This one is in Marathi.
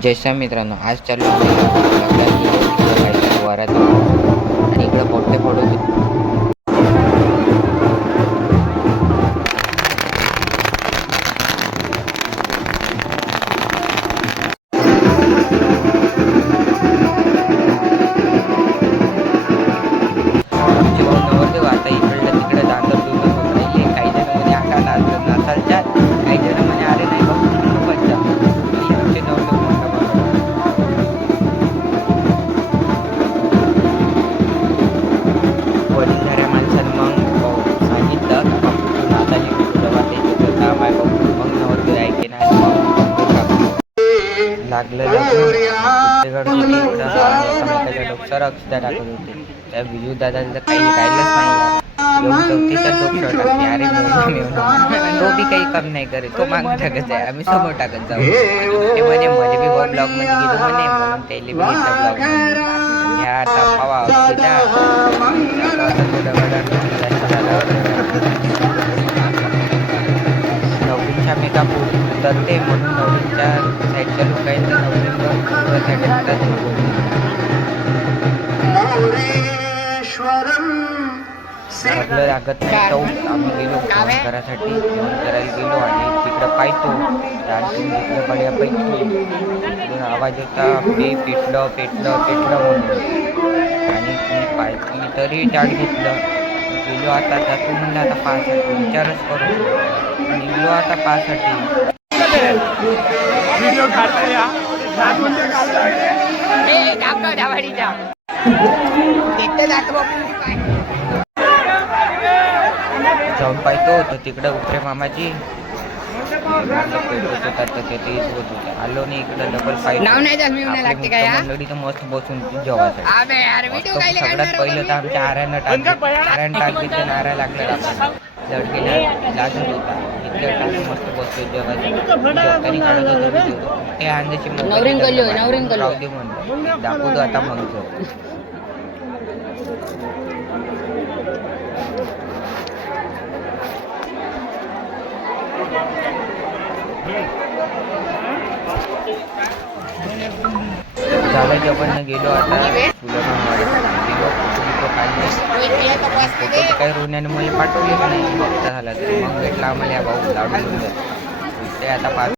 जय मित्रांनो, आज चालू वरात आणि इकडे मोठे पडून नवरदेव आता इकडलं तिकडे दांदर दुरून राहिले. काही जण म्हणे आता नसालच्या, काही जण म्हणे अरे नाही बघ पंचा आमचे नवरदेव वडीलधाऱ्या माणसानं मग सांगितलं कुठून आता वाटायचं काम आहे बघ. मग नवरदेव ऐके ना लागलं एकामेकाच्या डोक्यावर अक्षता टाकत होते. त्या विजू दादाला काही राहिलंच नाही. येऊन चौथीच्या डोक्यावर टाकते. अरे मिळून तो बी काही कम नाही करे, तो मागं टाकत आहे, आम्ही समोर टाकत जाऊ. ते म्हणे मध्ये बी ब्लॉग मध्ये गेलो म्हणे, म्हणून त्याला ब्लॉग घ्या आता पावा अक्षता नवरीच्या मेकअप उतरते म्हणून नवरीच्या साईडच्या लोकांचं आपलं लागत नाही. चौक आम्ही गेलो घरासाठी जेवण करायला गेलो आणि तिकडं पाहतो आणखी तिकडं बड्यापैकी आवाज होता पेटलं पेटलं पेटलं म्हणून. आणि ती पाहिली तरी टाळ घेतलं. गेलो आता तू म्हणलं आता पाहासाठी विचारच करू. निघलो आता पाहासाठी. जाऊन पाहतो तर तिकडे उतरे मामाजी आलो नाही इकडे डबल मंडळी तर मस्त बसून जेवायसाठी. सगळ्यात पहिलं तर आमच्या आऱ्यानं टाकलं नाऱ्या लागला जड गेला लाजून होता. इतक्या टाक मस्त बसतो जेवायचं काढत होतो. ते अंदाची राहू दे म्हणलं दाखवतो आता मग झालं जेवण गेलो आता गेलो फोटो काही रोण्याने मला पाठवले नाही. झाला तर मग भेटला आम्हाला भाऊ लाडू ते आता